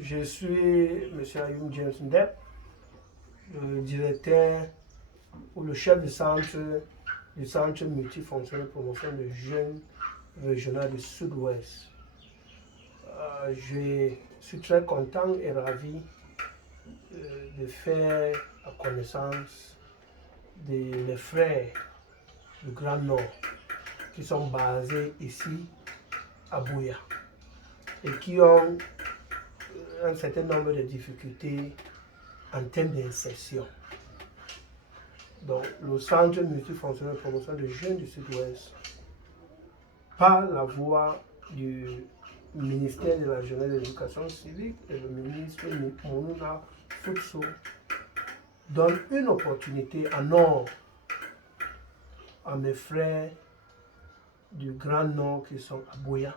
Je suis M. Ayoum James Ndep, le directeur ou le chef du centre multifonctionnel de promotion de jeunes régional du Sud-Ouest. Je suis très content et ravi de faire la connaissance des frères du Grand Nord qui sont basés ici à Buea et qui ont un certain nombre de difficultés en termes d'insertion. Donc, le centre multifonctionnel de promotion des jeunes du Sud-Ouest, par la voie du ministère de la Jeunesse et de l'Éducation civique et le ministre Mounouna Futso, donne une opportunité en or à mes frères du Grand Nord qui sont à Buea,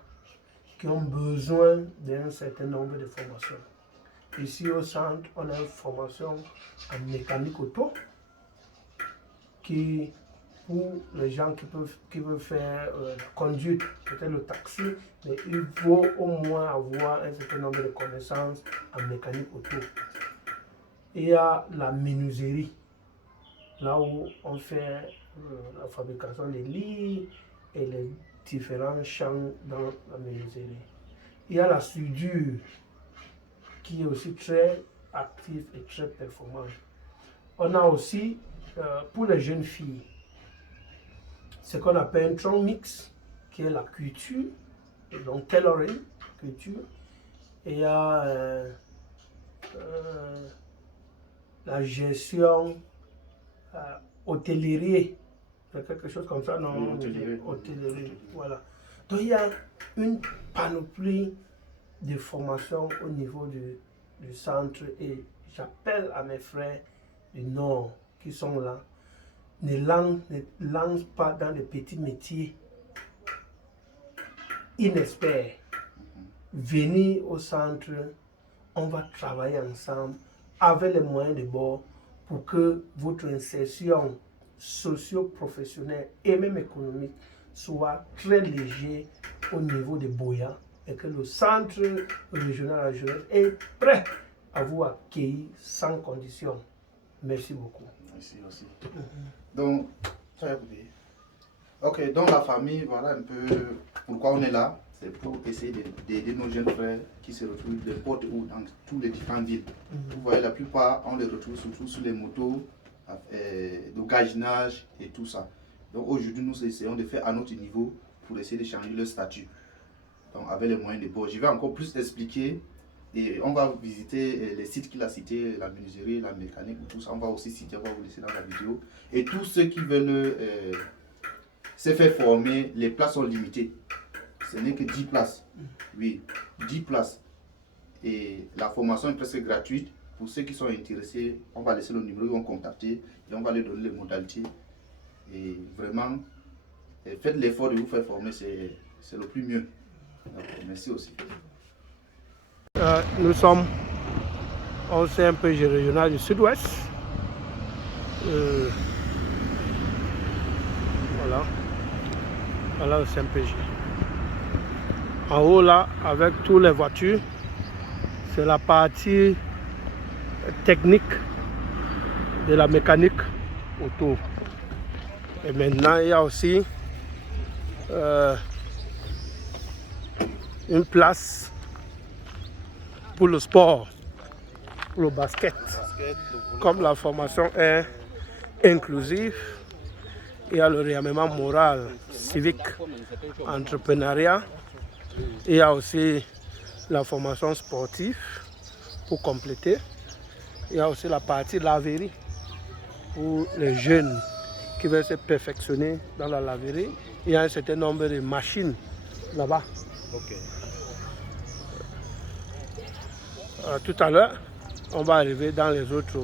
qui ont besoin d'un certain nombre de formations. Ici au centre, on a une formation en mécanique auto qui, pour les gens qui veulent faire la conduite, peut-être le taxi, mais il faut au moins avoir un certain nombre de connaissances en mécanique auto. Il y a la menuiserie, là où on fait la fabrication des lits et les différents champs dans la menuiserie. Il y a la soudure, qui est aussi très active et très performante. On a aussi, pour les jeunes filles, ce qu'on appelle un tronc mix, qui est la couture, et donc tailoring, couture. Et il y a la gestion hôtellerie, quelque chose comme ça, non? Hôtellerie, voilà. Donc il y a une panoplie de formation au niveau du centre et j'appelle à mes frères du Nord qui sont là, ne lancent pas dans des petits métiers inexperts. Venez au centre, on va travailler ensemble avec les moyens de bord pour que votre insertion socio-professionnelle et même économique soit très léger au niveau de Buea et que le centre régional de la jeunesse est prêt à vous accueillir sans condition. Merci beaucoup. Merci aussi. Donc, ok, donc la famille, voilà un peu pourquoi on est là. C'est pour essayer d'aider nos jeunes frères qui se retrouvent de n'importe où dans toutes les différentes villes. Vous voyez, la plupart, on les retrouve surtout sur les motos, de gaginage et tout ça. Donc aujourd'hui, nous essayons de faire à notre niveau pour essayer de changer le statut. Donc avec les moyens de bord. Je vais encore plus expliquer et on va visiter les sites qu'il a cités, la menuiserie, la mécanique, tout ça. On va aussi citer, on va vous laisser dans la vidéo. Et tous ceux qui veulent se faire former, les places sont limitées. Ce n'est que 10 places. Oui, 10 places. Et la formation est presque gratuite. Pour ceux qui sont intéressés, on va laisser le numéro, ils vont contacter et on va leur donner les modalités. Et vraiment, faites l'effort de vous faire former, c'est le plus mieux. Merci aussi. Nous sommes au CMPG régional du Sud-Ouest. Voilà le CMPG. En haut là, avec toutes les voitures, c'est la partie technique de la mécanique auto. Et maintenant, il y a aussi une place pour le sport, pour le basket. Comme la formation est inclusive, il y a le réarmement moral, civique, entrepreneuriat. Il y a aussi la formation sportive pour compléter. Il y a aussi la partie laverie pour les jeunes qui veulent se perfectionner dans la laverie. Il y a un certain nombre de machines là-bas. Okay. Tout à l'heure, on va arriver dans les autres.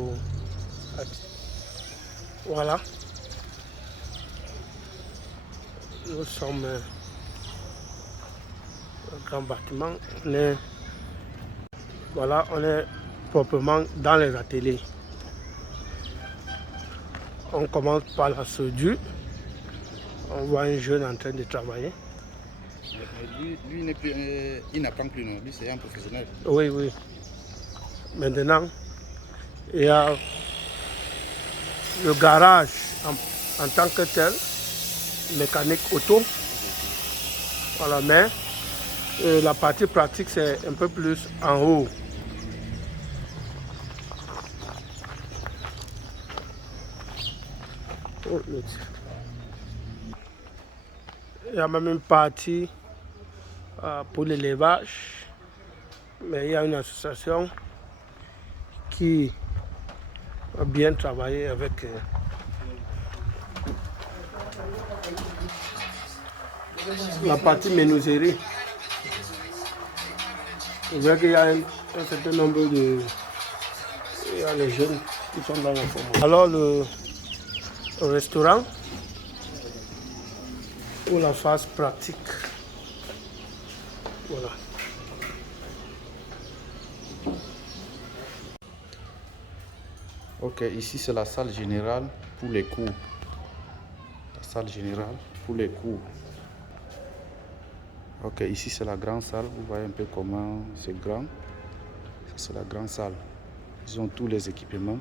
Voilà. Nous sommes un grand bâtiment. On est proprement dans les ateliers. On commence par la soudure. On voit un jeune en train de travailler. Lui il n'apprend plus, non? Lui, c'est un professionnel. Oui. Maintenant, il y a le garage en tant que tel, mécanique auto. Voilà, mais la partie pratique, c'est un peu plus en haut. Il y a même une partie pour l'élevage, mais il y a une association qui a bien travaillé avec la partie menuiserie. Vous voyez qu'il y a un certain nombre de... Il y a les jeunes qui sont dans la formation. Alors le restaurant pour la phase pratique. Voilà. Ok, ici c'est la salle générale pour les cours. La salle générale pour les cours. Ok, ici c'est la grande salle. Vous voyez un peu comment c'est grand. Ça c'est la grande salle. Ils ont tous les équipements,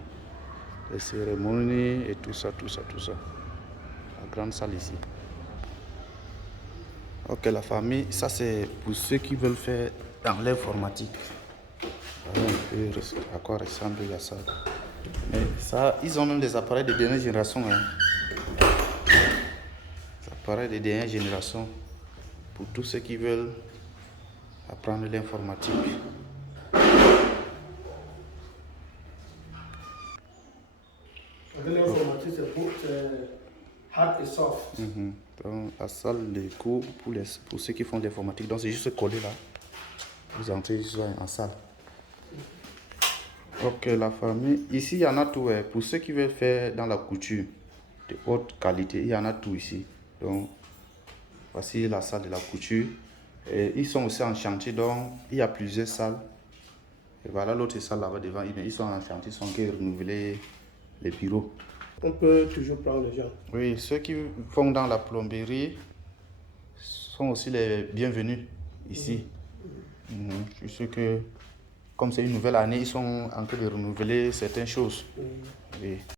les cérémonies et tout ça. La grande salle ici. Ok, la famille, ça c'est pour ceux qui veulent faire dans l'informatique. Voilà un peu à quoi ressemble la salle. Mais ça, ils ont même des appareils de dernière génération. Hein. Des appareils de dernière génération pour tous ceux qui veulent apprendre l'informatique. L'informatique, c'est hard et soft. Donc, la salle de cours pour ceux qui font de l'informatique. Donc, c'est juste collé là. Vous entrez en salle. Ok, la famille. Ici, il y en a tout. Pour ceux qui veulent faire dans la couture de haute qualité, il y en a tout ici. Donc, voici la salle de la couture. Et ils sont aussi en chantier, donc il y a plusieurs salles. Et voilà l'autre salle là-bas devant. Ils sont en chantier, ils sont en train de renouveler les bureaux. On peut toujours prendre les gens. Oui, ceux qui font dans la plomberie sont aussi les bienvenus ici. Je suis sûr que, comme c'est une nouvelle année, ils sont en train de renouveler certaines choses. Oui.